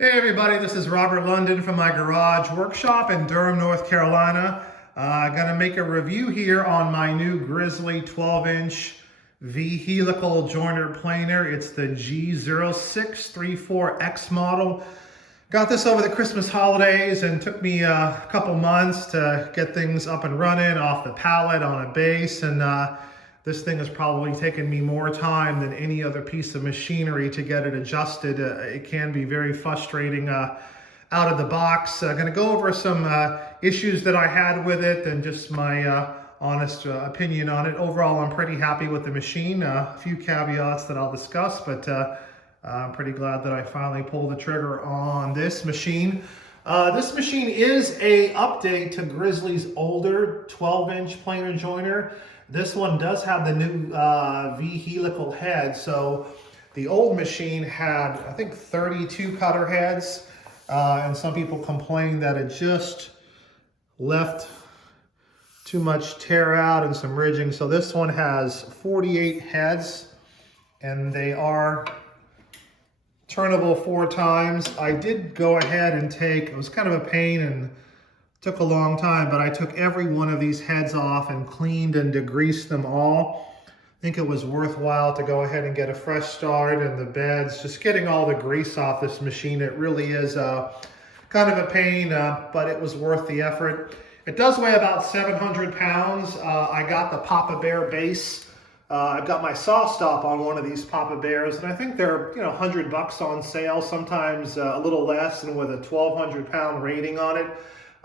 Hey everybody, this is Robert London from my garage workshop in Durham, North Carolina. I'm going to make a review here on my new Grizzly 12-inch V-helical joiner planer. It's the G0634X model. Got this over the Christmas holidays and took me a couple months to get things up and running off the pallet on a base, and this thing has probably taken me more time than any other piece of machinery to get it adjusted. It can be very frustrating out of the box. I'm going to go over some issues that I had with it and just my honest opinion on it. Overall, I'm pretty happy with the machine. A few caveats that I'll discuss, but I'm pretty glad that I finally pulled the trigger on this machine. This machine is a update to Grizzly's older 12-inch planer joiner. This one does have the new V-helical head. So the old machine had, I think, 32 cutter heads, and some people complained that it just left too much tear out and some ridging. So this one has 48 heads, and they are turnable 4 times. I did go ahead and it was kind of a pain and took a long time, but I took every one of these heads off and cleaned and degreased them all. I think it was worthwhile to go ahead and get a fresh start, and the beds, just getting all the grease off this machine. It really is kind of a pain, but it was worth the effort. It does weigh about 700 pounds. I got the Papa Bear base. I've got my saw stop on one of these Papa Bears, and I think they're $100 on sale, sometimes a little less, and with a 1,200 pound rating on it,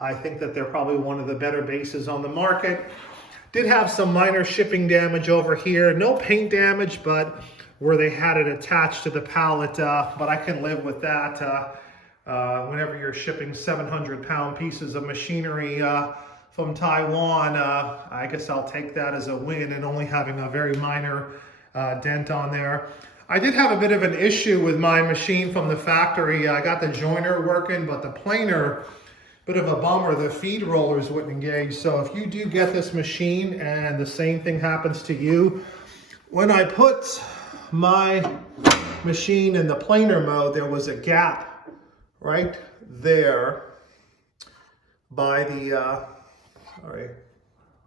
I think that they're probably one of the better bases on the market. Did have some minor shipping damage over here. No paint damage, but where they had it attached to the pallet, but I can live with that. Whenever you're shipping 700 pound pieces of machinery from Taiwan, I guess I'll take that as a win, and only having a very minor dent on there. I did have a bit of an issue with my machine from the factory. I got the joiner working, but the planer, bit of a bummer, the feed rollers wouldn't engage. So if you do get this machine and the same thing happens to you, when I put my machine in the planer mode, there was a gap right there by the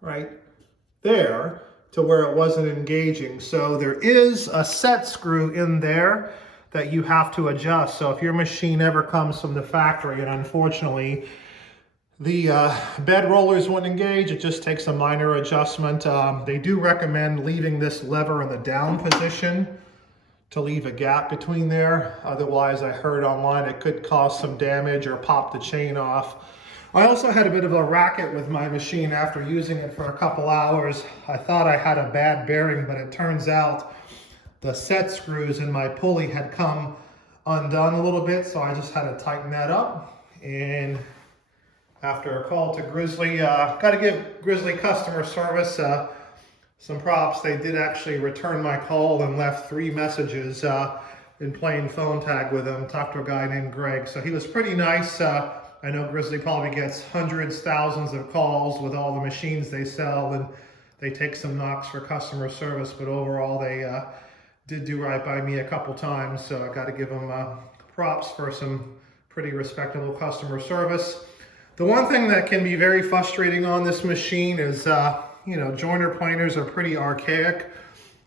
right there to where it wasn't engaging. So there is a set screw in there that you have to adjust. So if your machine ever comes from the factory and unfortunately the bed rollers wouldn't engage, it just takes a minor adjustment. They do recommend leaving this lever in the down position to leave a gap between there. Otherwise, I heard online it could cause some damage or pop the chain off. I also had a bit of a racket with my machine after using it for a couple hours. I thought I had a bad bearing, but it turns out the set screws in my pulley had come undone a little bit, so I just had to tighten that up. And after a call to Grizzly, got to give Grizzly customer service some props. They did actually return my call and left 3 messages in playing phone tag with them. Talked to a guy named Greg, so he was pretty nice. I know Grizzly probably gets hundreds, thousands of calls with all the machines they sell, and they take some knocks for customer service, but overall they did do right by me a couple times, so I got to give them props for some pretty respectable customer service. The one thing that can be very frustrating on this machine is, joiner planers are pretty archaic.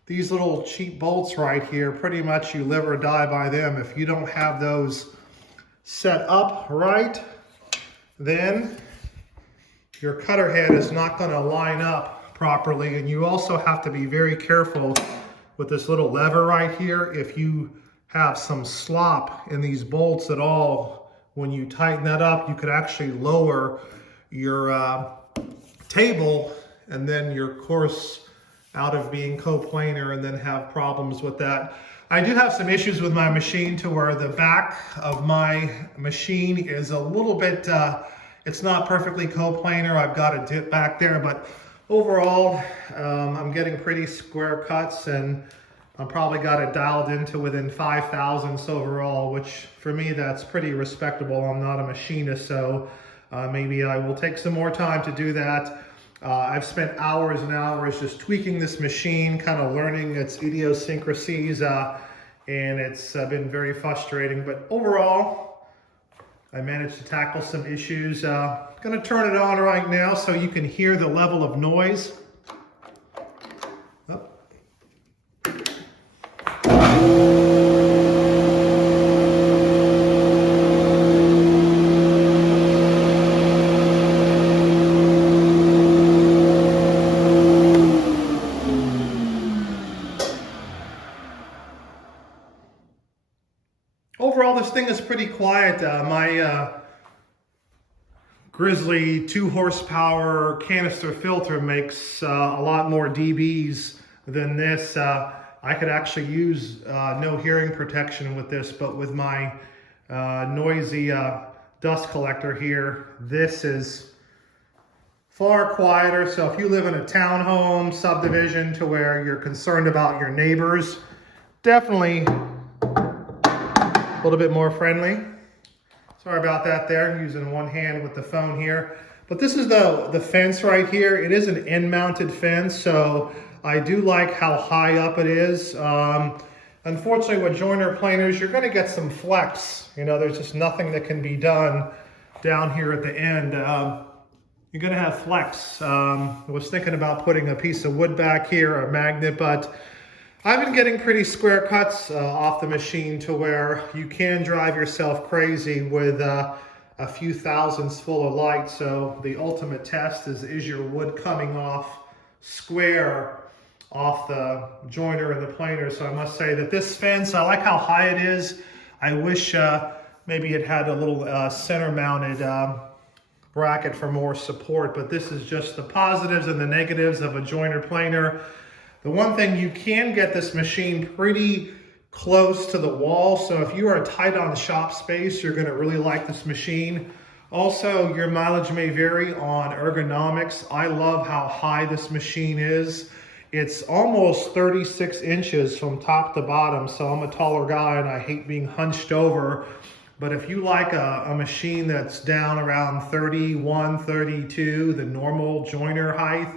These little cheap bolts right here, pretty much you live or die by them. If you don't have those set up right, then your cutter head is not going to line up properly. And you also have to be very careful with this little lever right here. If you have some slop in these bolts at all, when you tighten that up, you could actually lower your table and then your course out of being coplanar, and then have problems with that. I do have some issues with my machine to where the back of my machine is a little bit, it's not perfectly coplanar. I've got a dip back there, but overall, I'm getting pretty square cuts, and I'm probably got it dialed into within 5 thousandths overall, which for me, that's pretty respectable. I'm not a machinist, so maybe I will take some more time to do that. I've spent hours and hours just tweaking this machine, kind of learning its idiosyncrasies, and it's been very frustrating. But overall, I managed to tackle some issues. Gonna turn it on right now so you can hear the level of noise. Oh. Overall, this thing is pretty quiet. My Grizzly 2 horsepower canister filter makes a lot more dBs than this. I could actually use no hearing protection with this, but with my noisy dust collector here, this is far quieter. So if you live in a townhome subdivision to where you're concerned about your neighbors, definitely a little bit more friendly. Sorry about that there. I'm using one hand with the phone here. But this is the fence right here. It is an end-mounted fence, so I do like how high up it is. Unfortunately, with joiner planers, you're gonna get some flex. You know, there's just nothing that can be done down here at the end. You're gonna have flex. I was thinking about putting a piece of wood back here, a magnet, but I've been getting pretty square cuts off the machine to where you can drive yourself crazy with a few thousandths full of light. So the ultimate test is your wood coming off square off the joiner and the planer. So I must say that this fence, I like how high it is. I wish maybe it had a little center mounted bracket for more support, but this is just the positives and the negatives of a joiner planer. The one thing, you can get this machine pretty close to the wall, so if you are tight on shop space, you're going to really like this machine. Also, your mileage may vary on ergonomics. I love how high this machine is. It's almost 36 inches from top to bottom, so I'm a taller guy and I hate being hunched over. But if you like a machine that's down around 31, 32, the normal joiner height,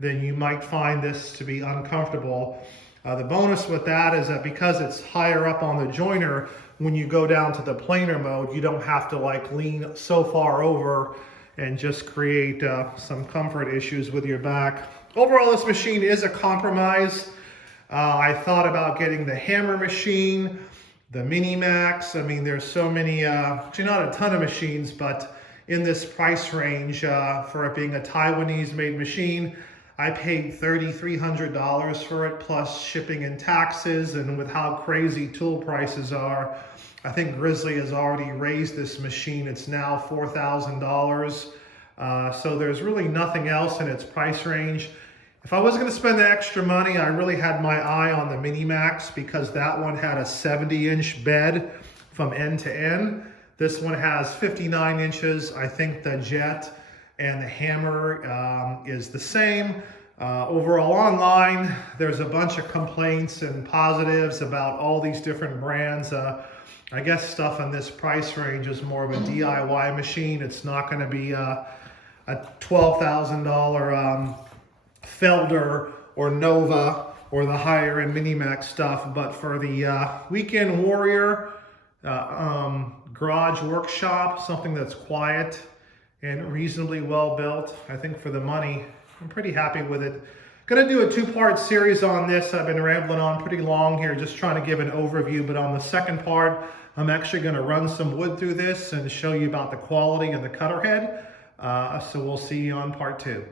then you might find this to be uncomfortable. The bonus with that is that because it's higher up on the joiner, when you go down to the planer mode, you don't have to like lean so far over and just create some comfort issues with your back. Overall, this machine is a compromise. I thought about getting the hammer machine, the Mini Max. I mean, there's so many, actually not a ton of machines, but in this price range for it being a Taiwanese made machine, I paid $3,300 for it, plus shipping and taxes, and with how crazy tool prices are, I think Grizzly has already raised this machine. It's now $4,000. So there's really nothing else in its price range. If I was gonna spend the extra money, I really had my eye on the Mini Max because that one had a 70-inch bed from end to end. This one has 59 inches. I think the Jet and the hammer is the same. Overall online, there's a bunch of complaints and positives about all these different brands. I guess stuff in this price range is more of a DIY machine. It's not gonna be a $12,000 Felder or Nova or the higher end Minimax stuff, but for the weekend warrior garage workshop, something that's quiet and reasonably well built, I think for the money, I'm pretty happy with it. Gonna do a two-part series on this. I've been rambling on pretty long here, just trying to give an overview, but on the second part, I'm actually gonna run some wood through this and show you about the quality of the cutter head. So we'll see you on part 2.